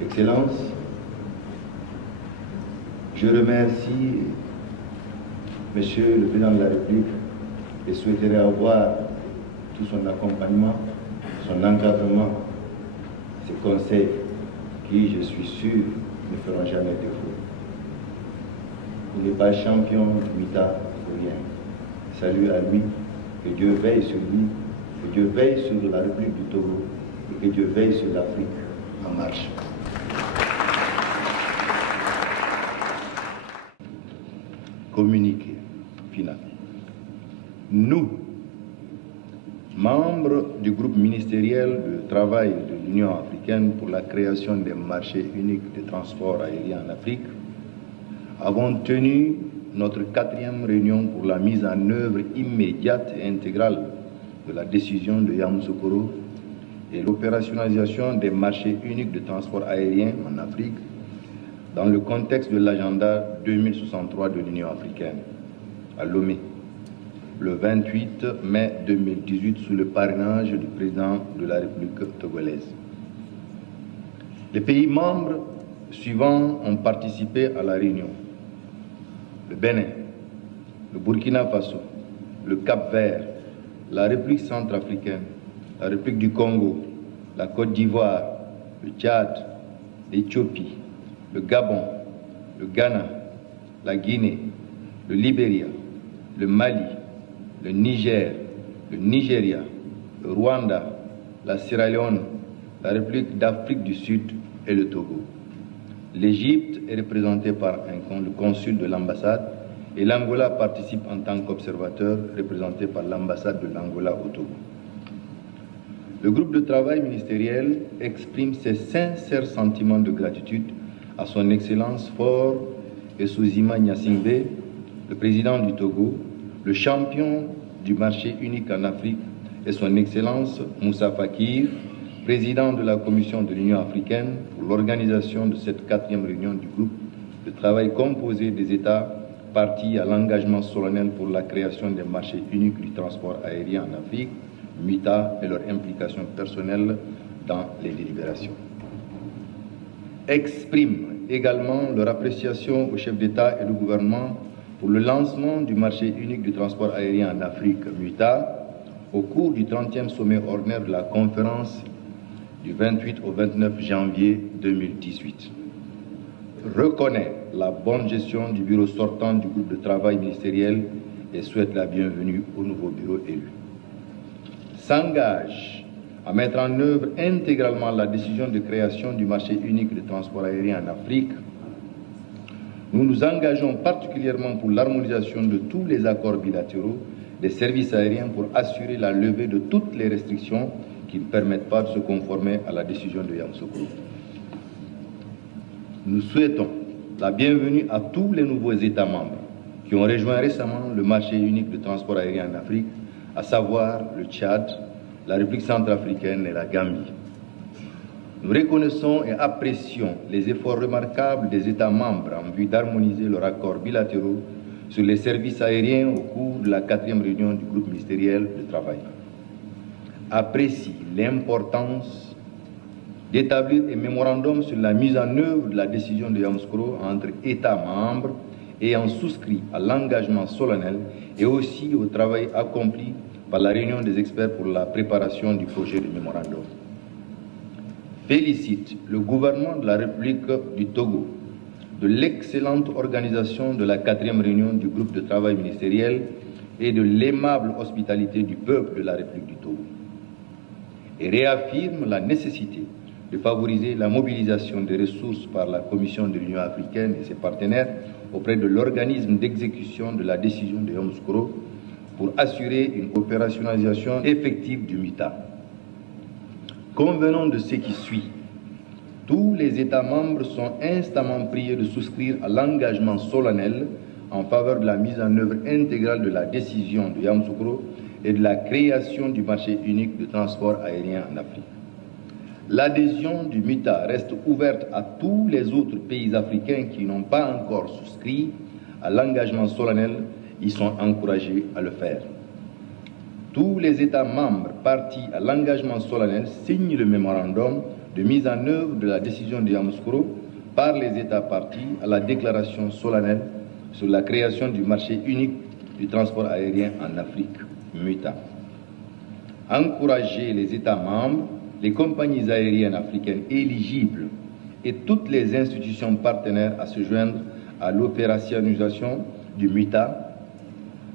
Excellences, je remercie Monsieur le Président de la République et souhaiterais avoir tout son accompagnement, son encadrement, ses conseils qui, je suis sûr, ne feront jamais défaut. Il n'est pas champion du MITA pour rien. Salut à lui, que Dieu veille sur lui, que Dieu veille sur la République du Togo et que Dieu veille sur l'Afrique en marche. Communiqué final. Nous, membres du groupe ministériel de travail de l'Union africaine pour la création des marchés uniques de transport aérien en Afrique, avons tenu notre 4e réunion pour la mise en œuvre immédiate et intégrale de la décision de Yamoussoukro et l'opérationnalisation des marchés uniques de transport aérien en Afrique dans le contexte de l'agenda 2063 de l'Union africaine, à Lomé, le 28 mai 2018, sous le parrainage du président de la République togolaise. Les pays membres suivants ont participé à la réunion: le Bénin, le Burkina Faso, le Cap-Vert, la République centrafricaine, la République du Congo, la Côte d'Ivoire, le Tchad, l'Éthiopie, le Gabon, le Ghana, la Guinée, le Libéria, le Mali, le Niger, le Nigeria, le Rwanda, la Sierra Leone, la République d'Afrique du Sud et le Togo. L'Égypte est représentée par le consul de l'ambassade et l'Angola participe en tant qu'observateur représenté par l'ambassade de l'Angola au Togo. Le groupe de travail ministériel exprime ses sincères sentiments de gratitude à son Excellence Faure Essouzima Gnassingbé, le président du Togo, le champion du marché unique en Afrique, et son Excellence Moussa Fakir, président de la Commission de l'Union africaine, pour l'organisation de cette 4e réunion du groupe de travail composé des États partis à l'engagement solennel pour la création des marchés uniques du transport aérien en Afrique, MITA, et leur implication personnelle dans les délibérations. Exprime également leur appréciation au chef d'État et du gouvernement pour le lancement du marché unique du transport aérien en Afrique, MITA, au cours du 30e sommet ordinaire de la conférence du 28 au 29 janvier 2018. Reconnaît la bonne gestion du bureau sortant du groupe de travail ministériel et souhaite la bienvenue au nouveau bureau élu. S'engage à mettre en œuvre intégralement la décision de création du marché unique de transport aérien en Afrique. Nous nous engageons particulièrement pour l'harmonisation de tous les accords bilatéraux des services aériens pour assurer la levée de toutes les restrictions qui ne permettent pas de se conformer à la décision de Yamoussoukro. Nous souhaitons la bienvenue à tous les nouveaux États membres qui ont rejoint récemment le marché unique de transport aérien en Afrique, à savoir le Tchad, la République centrafricaine et la Gambie. Nous reconnaissons et apprécions les efforts remarquables des États membres en vue d'harmoniser leurs accords bilatéraux sur les services aériens au cours de la 4e réunion du groupe ministériel de travail. Apprécie l'importance d'établir un mémorandum sur la mise en œuvre de la décision de Yamoussoukro entre États membres ayant souscrit à l'engagement solennel et aussi au travail accompli par la réunion des experts pour la préparation du projet de mémorandum. Félicite le gouvernement de la République du Togo de l'excellente organisation de la 4e réunion du groupe de travail ministériel et de l'aimable hospitalité du peuple de la République du Togo, et réaffirme la nécessité de favoriser la mobilisation des ressources par la Commission de l'Union africaine et ses partenaires auprès de l'organisme d'exécution de la décision de Yamoussoukro pour assurer une opérationnalisation effective du MITA. Convenons de ce qui suit. Tous les États membres sont instamment priés de souscrire à l'engagement solennel en faveur de la mise en œuvre intégrale de la décision de Yamoussoukro et de la création du marché unique de transport aérien en Afrique. L'adhésion du MITA reste ouverte à tous les autres pays africains qui n'ont pas encore souscrit à l'engagement solennel. Ils sont encouragés à le faire. Tous les États membres partis à l'engagement solennel signent le mémorandum de mise en œuvre de la décision de Yamoussoukro par les États partis à la déclaration solennelle sur la création du marché unique du transport aérien en Afrique, MUTA. Encourager les États membres, les compagnies aériennes africaines éligibles et toutes les institutions partenaires à se joindre à l'opérationnalisation du MUTA.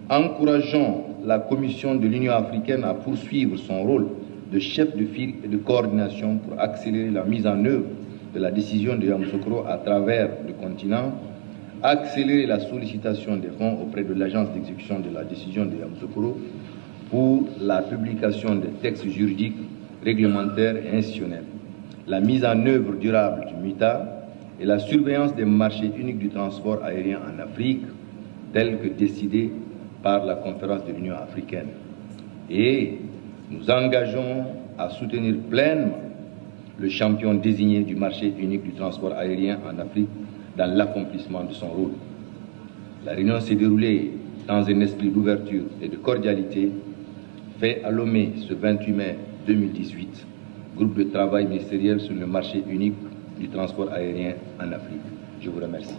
Encourageons la Commission de l'Union africaine à poursuivre son rôle de chef de file et de coordination pour accélérer la mise en œuvre de la décision de Yamoussoukro à travers le continent, accélérer la sollicitation des fonds auprès de l'agence d'exécution de la décision de Yamoussoukro pour la publication des textes juridiques, réglementaires et institutionnels, la mise en œuvre durable du MUTA et la surveillance des marchés uniques du transport aérien en Afrique, tels que décidés par la conférence de l'Union africaine. Et nous engageons à soutenir pleinement le champion désigné du marché unique du transport aérien en Afrique dans l'accomplissement de son rôle. La réunion s'est déroulée dans un esprit d'ouverture et de cordialité, fait à Lomé ce 28 mai 2018, groupe de travail ministériel sur le marché unique du transport aérien en Afrique. Je vous remercie.